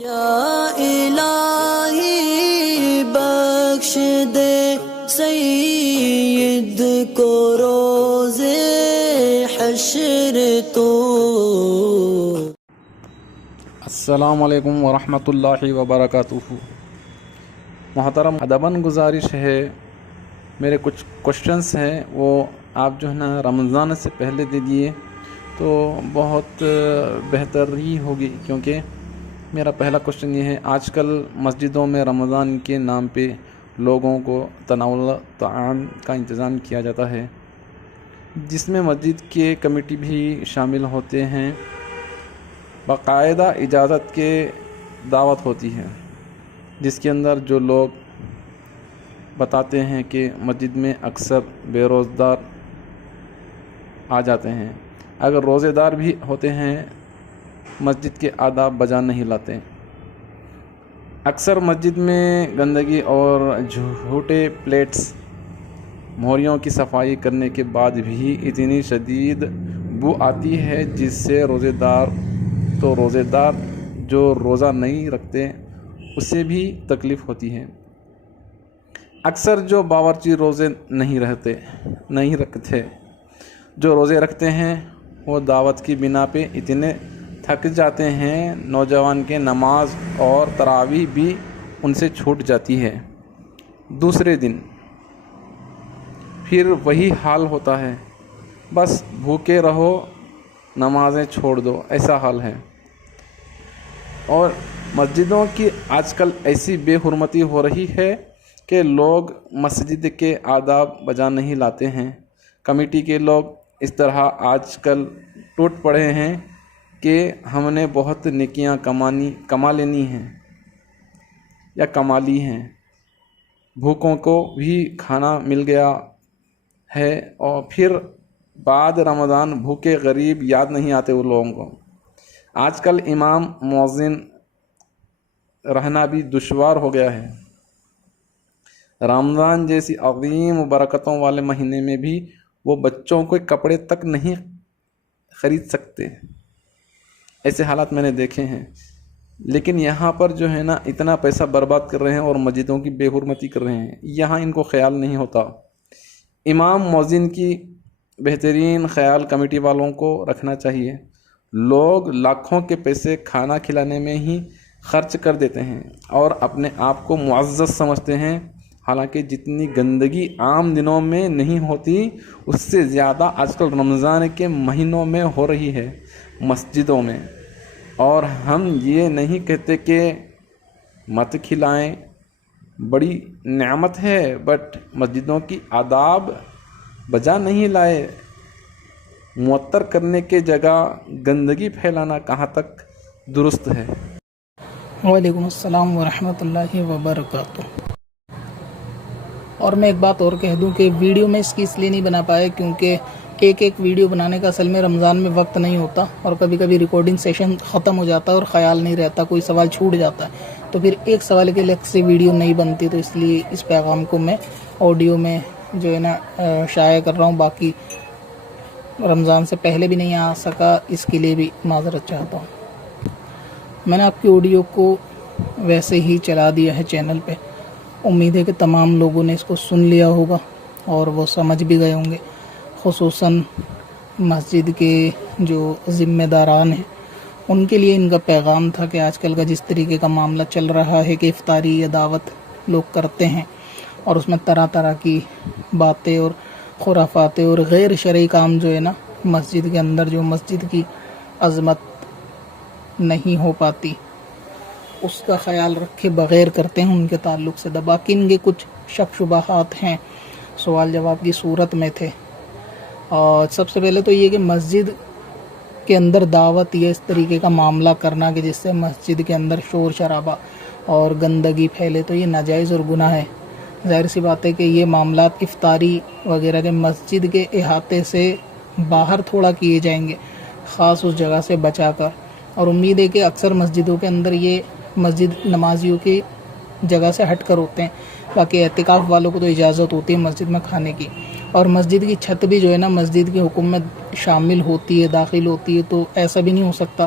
یا الہی بخش دے سید کو روز حشر تو۔ السلام علیکم ورحمۃ اللہ وبرکاتہ۔ محترم، ادباً گزارش ہے، میرے کچھ کوشچنس ہیں وہ آپ جو ہے نا رمضان سے پہلے دے دیے تو بہت بہتر ہی ہوگی، کیونکہ میرا پہلا کوشچن یہ ہے، آج کل مسجدوں میں رمضان کے نام پہ لوگوں کو تناول طعام کا انتظام کیا جاتا ہے، جس میں مسجد کے کمیٹی بھی شامل ہوتے ہیں۔ باقاعدہ اجازت کے دعوت ہوتی ہے، جس کے اندر جو لوگ بتاتے ہیں کہ مسجد میں اکثر بے روزدار آ جاتے ہیں، اگر روزے دار بھی ہوتے ہیں مسجد کے آداب بجا نہیں لاتے۔ اکثر مسجد میں گندگی اور جھوٹے پلیٹس، موہریوں کی صفائی کرنے کے بعد بھی اتنی شدید بو آتی ہے جس سے روزے دار جو روزہ نہیں رکھتے اسے بھی تکلیف ہوتی ہے۔ اکثر جو باورچی روزے نہیں رکھتے، جو روزے رکھتے ہیں وہ دعوت کی بنا پہ اتنے تھک جاتے ہیں، نوجوان کے نماز اور تراویح بھی ان سے چھوٹ جاتی ہے۔ دوسرے دن پھر وہی حال ہوتا ہے، بس بھوکے رہو، نمازیں چھوڑ دو، ایسا حال ہے۔ اور مسجدوں کی آج کل ایسی بے حرمتی ہو رہی ہے کہ لوگ مسجد کے آداب بجا نہیں لاتے ہیں۔ کمیٹی کے لوگ اس طرح آج کل ٹوٹ پڑے ہیں کہ ہم نے بہت نیکیاں کما لی ہیں، بھوکوں کو بھی کھانا مل گیا ہے، اور پھر بعد رمضان بھوکے غریب یاد نہیں آتے ان لوگوں کو۔ آج کل امام مؤذن رہنا بھی دشوار ہو گیا ہے۔ رمضان جیسی عظیم برکتوں والے مہینے میں بھی وہ بچوں کے کپڑے تک نہیں خرید سکتے، ایسے حالات میں نے دیکھے ہیں۔ لیکن یہاں پر جو ہے نا اتنا پیسہ برباد کر رہے ہیں اور مسجدوں کی بے حرمتی کر رہے ہیں، یہاں ان کو خیال نہیں ہوتا۔ امام مؤذن کی بہترین خیال کمیٹی والوں کو رکھنا چاہیے۔ لوگ لاکھوں کے پیسے کھانا کھلانے میں ہی خرچ کر دیتے ہیں اور اپنے آپ کو معزز سمجھتے ہیں، حالانکہ جتنی گندگی عام دنوں میں نہیں ہوتی اس سے زیادہ آج کل رمضان کے مہینوں میں ہو رہی ہے مسجدوں میں۔ اور ہم یہ نہیں کہتے کہ مت کھلائیں، بڑی نعمت ہے، بٹ مسجدوں کی آداب بجا نہیں لائے، معطر کرنے کے جگہ گندگی پھیلانا کہاں تک درست ہے؟ وعلیکم السلام ورحمۃ اللہ وبرکاتہ۔ اور میں ایک بات اور کہہ دوں کہ ویڈیو میں اس لیے نہیں بنا پایا کیونکہ ایک ویڈیو بنانے کا اصل میں رمضان میں وقت نہیں ہوتا، اور کبھی کبھی ریکارڈنگ سیشن ختم ہو جاتا ہے اور خیال نہیں رہتا، کوئی سوال چھوٹ جاتا ہے، تو پھر ایک سوال کے الگ سے ویڈیو نہیں بنتی، تو اس لیے اس پیغام کو میں آڈیو میں جو ہے نا شائع کر رہا ہوں۔ باقی رمضان سے پہلے بھی نہیں آ سکا، اس کے لیے بھی معذرت چاہتا ہوں۔ میں نے آپ کی آڈیو کو ویسے ہی چلا دیا ہے چینل پہ، امید ہے کہ تمام لوگوں نے اس کو سن لیا ہوگا اور وہ سمجھ بھی گئے ہوں گے، خصوصاً مسجد کے جو ذمہ داران ہیں ان کے لیے ان کا پیغام تھا کہ آج کل کا جس طریقے کا معاملہ چل رہا ہے کہ افطاری یا دعوت لوگ کرتے ہیں اور اس میں طرح طرح کی باتیں اور خرافاتیں اور غیر شرعی کام جو ہے نا مسجد کے اندر جو مسجد کی عظمت نہیں ہو پاتی اس کا خیال رکھے بغیر کرتے ہیں، ان کے تعلق سے باقی ان کے کچھ شک شبہات ہیں، سوال جواب کی صورت میں تھے۔ اور سب سے پہلے تو یہ کہ مسجد کے اندر دعوت یا اس طریقے کا معاملہ کرنا کہ جس سے مسجد کے اندر شور شرابہ اور گندگی پھیلے، تو یہ ناجائز اور گناہ ہے۔ ظاہر سی بات ہے کہ یہ معاملات افطاری وغیرہ کے مسجد کے احاطے سے باہر تھوڑا کیے جائیں گے، خاص اس جگہ سے بچا کر، اور امید ہے کہ اکثر مسجدوں کے اندر یہ مسجد نمازیوں کی جگہ سے ہٹ کر ہوتے ہیں، باقی اعتکاف والوں کو تو اجازت ہوتی ہے مسجد میں کھانے کی، اور مسجد کی چھت بھی جو ہے نا مسجد کے حکم میں شامل ہوتی ہے، داخل ہوتی ہے، تو ایسا بھی نہیں ہو سکتا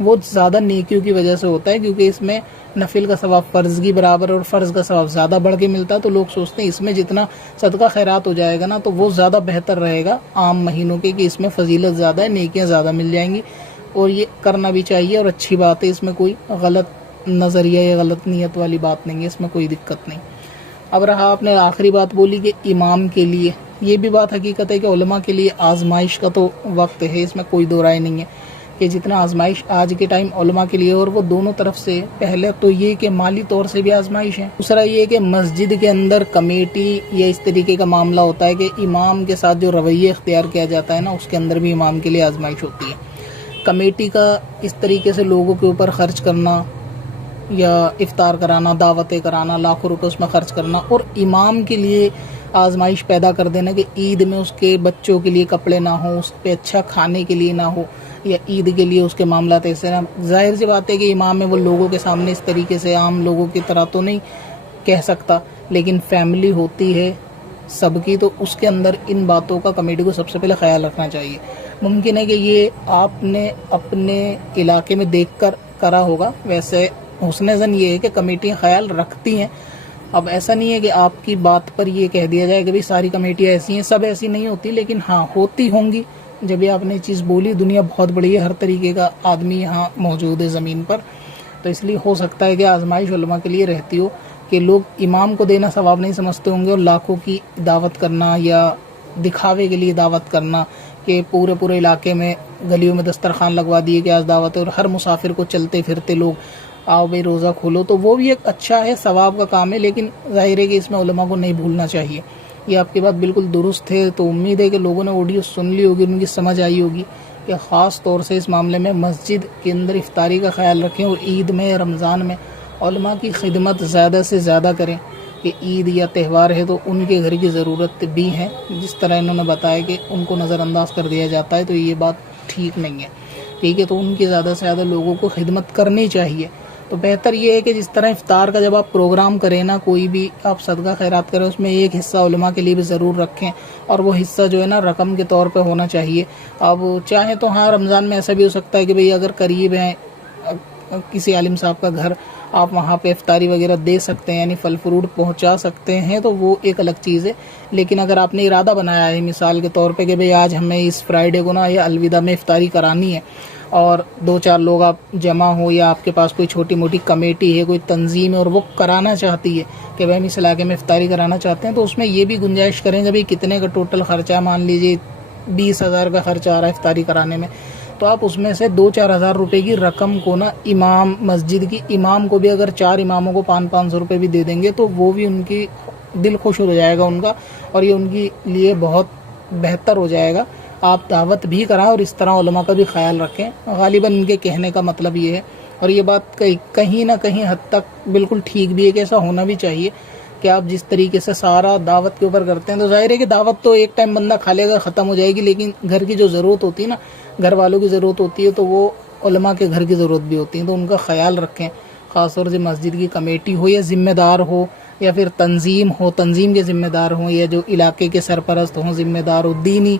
وہ زیادہ نیکیوں کی وجہ سے ہوتا ہے، کیونکہ اس میں نفل کا ثواب فرض کی برابر اور فرض کا ثواب زیادہ بڑھ کے ملتا ہے، تو لوگ سوچتے ہیں اس میں جتنا صدقہ خیرات ہو جائے گا نا تو وہ زیادہ بہتر رہے گا عام مہینوں کے، کہ اس میں فضیلت زیادہ ہے، نیکیاں زیادہ مل جائیں گی، اور یہ کرنا بھی چاہیے اور اچھی بات ہے، اس میں کوئی غلط نظریہ یا غلط نیت والی بات نہیں ہے، اس میں کوئی دقت نہیں۔ اب رہا آپ نے آخری بات بولی کہ امام کے لیے، یہ بھی بات حقیقت ہے کہ علماء کے لیے آزمائش کا تو وقت ہے، اس میں کوئی دو رائے نہیں ہے کہ جتنا آزمائش آج کے ٹائم علماء کے لیے، اور وہ دونوں طرف سے، پہلے تو یہ کہ مالی طور سے بھی آزمائش ہے، دوسرا یہ کہ مسجد کے اندر کمیٹی یا اس طریقے کا معاملہ ہوتا ہے کہ امام کے ساتھ جو رویہ اختیار کیا جاتا ہے نا، اس کے اندر بھی امام کے لیے آزمائش ہوتی ہے۔ کمیٹی کا اس طریقے سے لوگوں کے اوپر خرچ کرنا یا افطار کرانا، دعوتیں کرانا، لاکھوں روپے اس میں خرچ کرنا، اور امام کے لیے آزمائش پیدا کر دینا کہ عید میں اس کے بچوں کے لیے کپڑے نہ ہوں، اس پہ اچھا کھانے کے لیے نہ ہو، یا عید کے لیے اس کے معاملات ایسے نہ، ظاہر سی بات ہے کہ امام ہے وہ لوگوں کے سامنے اس طریقے سے عام لوگوں کی طرح تو نہیں کہہ سکتا، لیکن فیملی ہوتی ہے سب کی، تو اس کے اندر ان باتوں کا کمیٹی کو سب سے پہلے خیال رکھنا چاہیے۔ ممکن ہے کہ یہ آپ نے اپنے علاقے میں دیکھ کر کرا ہوگا، ویسے حسن زن یہ ہے کہ کمیٹیاں خیال رکھتی ہیں۔ اب ایسا نہیں ہے کہ آپ کی بات پر یہ کہہ دیا جائے کہ بھئی ساری کمیٹیاں ایسی ہیں، سب ایسی نہیں ہوتی، لیکن ہاں ہوتی ہوں گی۔ جب یہ آپ نے چیز بولی، دنیا بہت بڑی ہے، ہر طریقے کا آدمی یہاں موجود ہے زمین پر، تو اس لیے ہو سکتا ہے کہ آزمائش علماء کے لیے رہتی ہو کہ لوگ امام کو دینا ثواب نہیں سمجھتے ہوں گے، اور لاکھوں کی دعوت کرنا یا دکھاوے کے لیے دعوت کرنا کہ پورے علاقے میں گلیوں میں دسترخوان لگوا دیے کہ آج دعوت ہے، اور ہر مسافر کو چلتے پھرتے لوگ آؤ بھائی روزہ کھولو، تو وہ بھی ایک اچھا ہے، ثواب کا کام ہے، لیکن ظاہر ہے کہ اس میں علماء کو نہیں بھولنا چاہیے۔ یہ آپ کی بات بالکل درست ہے، تو امید ہے کہ لوگوں نے آڈیو سن لی ہوگی، ان کی سمجھ آئی ہوگی کہ خاص طور سے اس معاملے میں مسجد کے اندر افطاری کا خیال رکھیں، اور عید میں رمضان میں علماء کی خدمت زیادہ سے زیادہ کریں، کہ عید یا تہوار ہے تو ان کے گھر کی ضرورت بھی ہے، جس طرح انہوں نے بتایا کہ ان کو نظر انداز کر دیا جاتا ہے، تو یہ بات ٹھیک نہیں ہے، ٹھیک ہے، تو ان کی زیادہ سے زیادہ لوگوں کو خدمت کرنی چاہیے۔ تو بہتر یہ ہے کہ جس طرح افطار کا جب آپ پروگرام کریں نا، کوئی بھی آپ صدقہ خیرات کریں، اس میں ایک حصہ علماء کے لیے بھی ضرور رکھیں، اور وہ حصہ جو ہے نا رقم کے طور پہ ہونا چاہیے۔ اب چاہیں تو ہاں رمضان میں ایسا بھی ہو سکتا ہے کہ بھئی اگر قریب ہیں کسی عالم صاحب کا گھر، آپ وہاں پہ افطاری وغیرہ دے سکتے ہیں، یعنی پھل فروٹ پہنچا سکتے ہیں، تو وہ ایک الگ چیز ہے۔ لیکن اگر آپ نے ارادہ بنایا ہے مثال کے طور پہ کہ بھئی آج ہمیں اس فرائیڈے کو نا یا الوداع میں افطاری کرانی ہے، اور 2-4 لوگ آپ جمع ہو، یا آپ کے پاس کوئی چھوٹی موٹی کمیٹی ہے، کوئی تنظیم ہے، اور وہ کرانا چاہتی ہے کہ بھائی ہم اس علاقے میں افطاری کرانا چاہتے ہیں، تو اس میں یہ بھی گنجائش کریں کہ بھائی کتنے کا ٹوٹل خرچہ ہے، مان لیجیے 20,000 کا خرچہ آ رہا ہے افطاری کرانے میں، تو آپ اس میں سے 2-4 ہزار روپے کی رقم کو نا امام مسجد کی امام کو بھی، اگر 4 اماموں کو 500 روپے بھی دے دیں گے، تو وہ بھی ان کی دل خوش ہو جائے گا ان کا، اور یہ ان کے لیے بہت بہتر ہو جائے گا۔ آپ دعوت بھی کرائیں اور اس طرح علماء کا بھی خیال رکھیں، غالباً ان کے کہنے کا مطلب یہ ہے، اور یہ بات کہیں نہ کہیں حد تک بالکل ٹھیک بھی ہے کہ ایسا ہونا بھی چاہیے کہ آپ جس طریقے سے سارا دعوت کے اوپر کرتے ہیں، تو ظاہر ہے کہ دعوت تو ایک ٹائم بندہ کھا لے گا ختم ہو جائے گی، لیکن گھر کی جو ضرورت ہوتی ہے نا، گھر والوں کی ضرورت ہوتی ہے، تو وہ علماء کے گھر کی ضرورت بھی ہوتی ہے، تو ان کا خیال رکھیں، خاص طور سے مسجد کی کمیٹی ہو یا ذمہ دار ہو، یا پھر تنظیم ہو، تنظیم کے ذمہ دار ہوں، یا جو علاقے کے سرپرست ہوں ذمہ دار ہو، دینی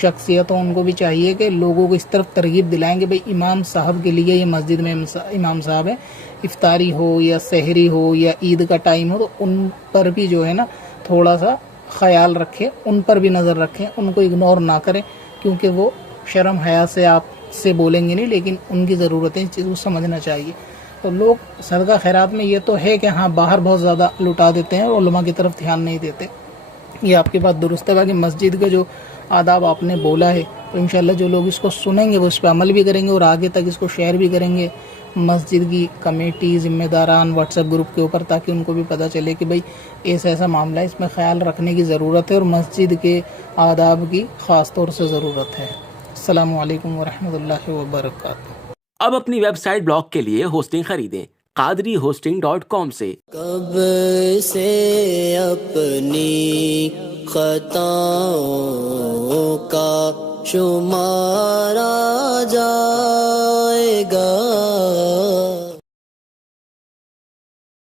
شخصیت ہوں، ان کو بھی چاہیے کہ لوگوں کو اس طرف ترغیب دلائیں کہ بھئی امام صاحب کے لیے، یہ مسجد میں امام صاحب ہے، افطاری ہو یا سحری ہو یا عید کا ٹائم ہو، تو ان پر بھی جو ہے نا تھوڑا سا خیال رکھیں، ان پر بھی نظر رکھیں، ان کو اگنور نہ کریں، کیونکہ وہ شرم حیا سے آپ سے بولیں گے نہیں، لیکن ان کی ضرورتیں اس چیز کو سمجھنا چاہیے۔ تو لوگ صدقہ خیرات میں یہ تو ہے کہ ہاں باہر بہت زیادہ لٹا دیتے ہیں اور علماء کی طرف دھیان نہیں دیتے، یہ آپ کی بات درست ہے۔ باقی مسجد کا جو آداب آپ نے بولا ہے، تو انشاءاللہ جو لوگ اس کو سنیں گے وہ اس پہ عمل بھی کریں گے، اور آگے تک اس کو شیئر بھی کریں گے مسجد کی کمیٹی، ذمہ داران، واٹس ایپ گروپ کے اوپر، تاکہ ان کو بھی پتہ چلے کہ بھئی ایسا معاملہ ہے، اس میں خیال رکھنے کی ضرورت ہے، اور مسجد کے آداب کی خاص طور سے ضرورت ہے۔ السلام علیکم ورحمۃ اللہ وبرکاتہ۔ اب اپنی ویب سائٹ بلاگ کے لیے ہوسٹنگ خریدیں قادریhosting.com سے۔ کب سے اپنی خطاؤں کا شمارا جائے گا،